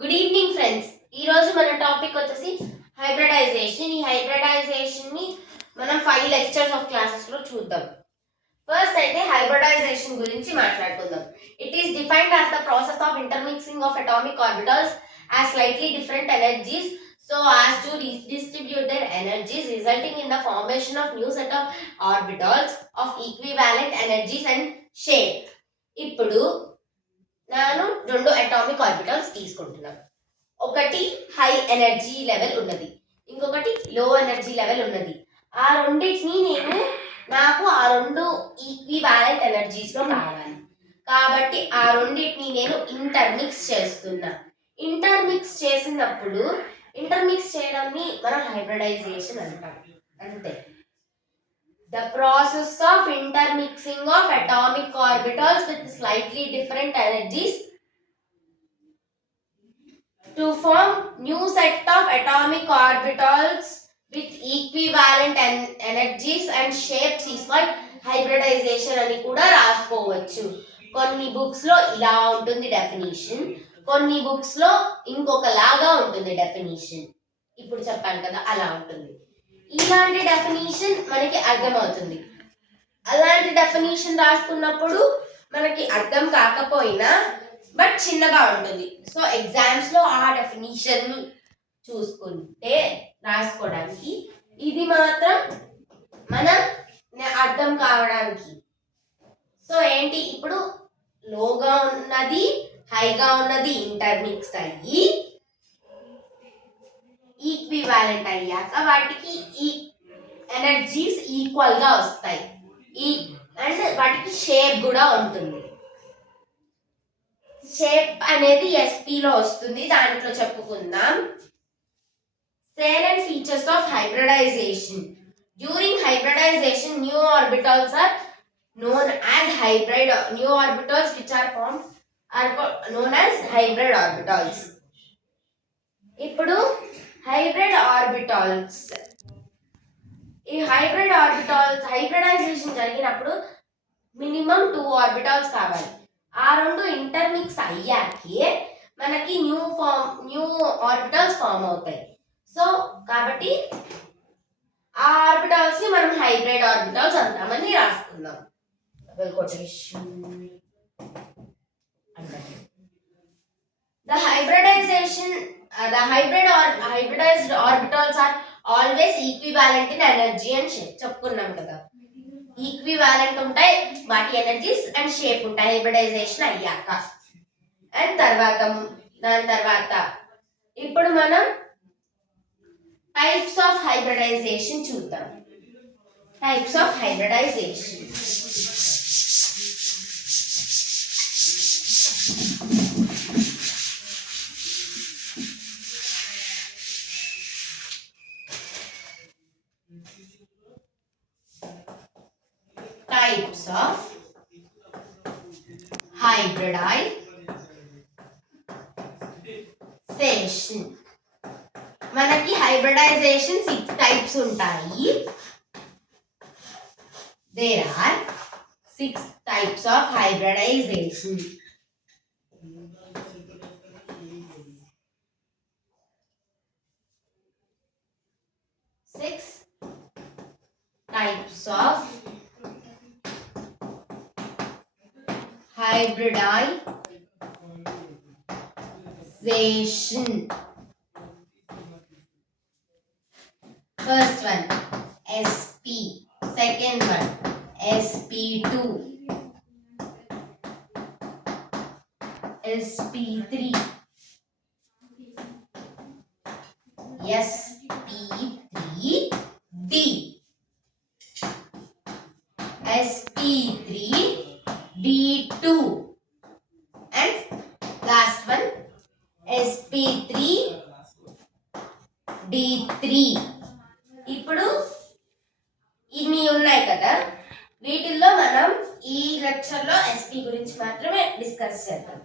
Good evening friends. ఈరోజు మన టాపిక్ వచ్చేసి హైబ్రిడైజేషన్. ఈ హైబ్రిడైజేషన్ని మనం 5 లెక్చర్స్ ఆఫ్ క్లాసెస్లో చూద్దాం. ఫస్ట్ అయితే హైబ్రిడైజేషన్ గురించి మాట్లాడుకుందాం. It is defined as the process of intermixing of atomic orbitals as slightly different energies so as to distribute their energies, resulting in the formation of new set of orbitals of equivalent energies and shape. ఇప్పుడు నేను 2 atomic orbitals తీసుకుంటున్నాను. ఒకటి high energy level ఉన్నది, ఇంకొకటి లో energy level ఉన్నది. ఆ రెండింటిని నాకు ఆ రెండు ఈక్వివాలెంట్ ఎనర్జీస్లో కావాలి. కాబట్టి ఆ రెండింటిని నేను ఇంటర్మిక్స్ చేస్తున్నా. ఇంటర్మిక్స్ చేసినప్పుడు ఇంటర్మిక్స్ చేయడాన్ని మనం హైబ్రిడైజేషన్ అంటాం. అంతే. The process of intermixing of atomic orbitals with slightly different energies to form new set of atomic orbitals with equivalent energies and shapes is called hybridization అని కూడా రాసుకోవచ్చు. కొన్ని బుక్స్ లో ఇలా ఉంటుంది డెఫినిషన్, కొన్ని బుక్స్ లో ఇంకొకలాగా ఉంటుంది డెఫినిషన్. ఇప్పుడు చెప్పాను కదా, అలా ఉంటుంది. ఇలాంటి డెఫినిషన్ మనకి అర్థమవుతుంది. అలాంటి డెఫినిషన్ రాసుకున్నప్పుడు మనకి అర్థం కాకపోయినా బట్ చిన్నగా ఉంటుంది. సో ఎగ్జామ్స్ లో ఆ డెఫినిషన్ చూసుకుంటే రాసుకోవడానికి ఇది మాత్రం మనం అర్థం కావడానికి. సో ఏంటి, ఇప్పుడు లోగా ఉన్నది హైగా ఉన్నది ఇంటర్మిక్స్ అయ్యి ఈక్వివాలెంట్ అయ్యాక వాటికి ఈ ఎనర్జీస్ ఈక్వల్ గా వస్తాయి. అండ్ వాటికి షేప్ కూడా ఉంటుంది. షేప్ అనేది ఎస్పీలో వస్తుంది, దాంట్లో చెప్పుకుందాం. Salient features of hybridization. During hybridization, new orbitals are known as hybrid. New orbitals which are formed are known as hybrid orbitals. ఇప్పుడు హైబ్రిడ్ ఆర్బిటాల్స్, ఈ హైబ్రిడైజేషన్ జరిగినప్పుడు మినిమం 2 ఆర్బిటాల్స్ కావాలి. ఆ రెండు ఇంటర్మిక్స్ అయ్యాకే మనకి న్యూ ఆర్బిటల్స్ ఫామ్ అవుతాయి. So కాబట్టి ఆ ఆర్బిటల్స్ ని మనం హైబ్రిడ్ ఆర్బిటల్స్ అంటామని రాసుకుందాం. The hybridized orbitals are always equivalent in energy and shape. చెప్పుకున్నాం కదా, ఈక్వివాలెంట్ ఉంటాయి వాటి ఎనర్జీస్ అండ్ షేప్ ఉంటాయి హైబ్రిడైజేషన్ అయ్యాక. అండ్ దాని తర్వాత ఇప్పుడు మనం టైప్స్ ఆఫ్ హైబ్రిడైజేషన్ చూద్దాం. Types of hybridization. Types of hybridization. మనకి హైబ్రిడైజేషన్ 6 టైప్స్ ఉంటాయి. There are 6 types of hybridization. Hybridization. First one sp, second one sp2, sp3, sp3d, sp3d2 and last one sp3d3. ఇప్పుడు ఇన్ని ఉన్నాయి కదా, వీటిల్లో మనం ఈ లెక్చర్లో ఎస్పీ గురించి మాత్రమే డిస్కస్ చేద్దాం.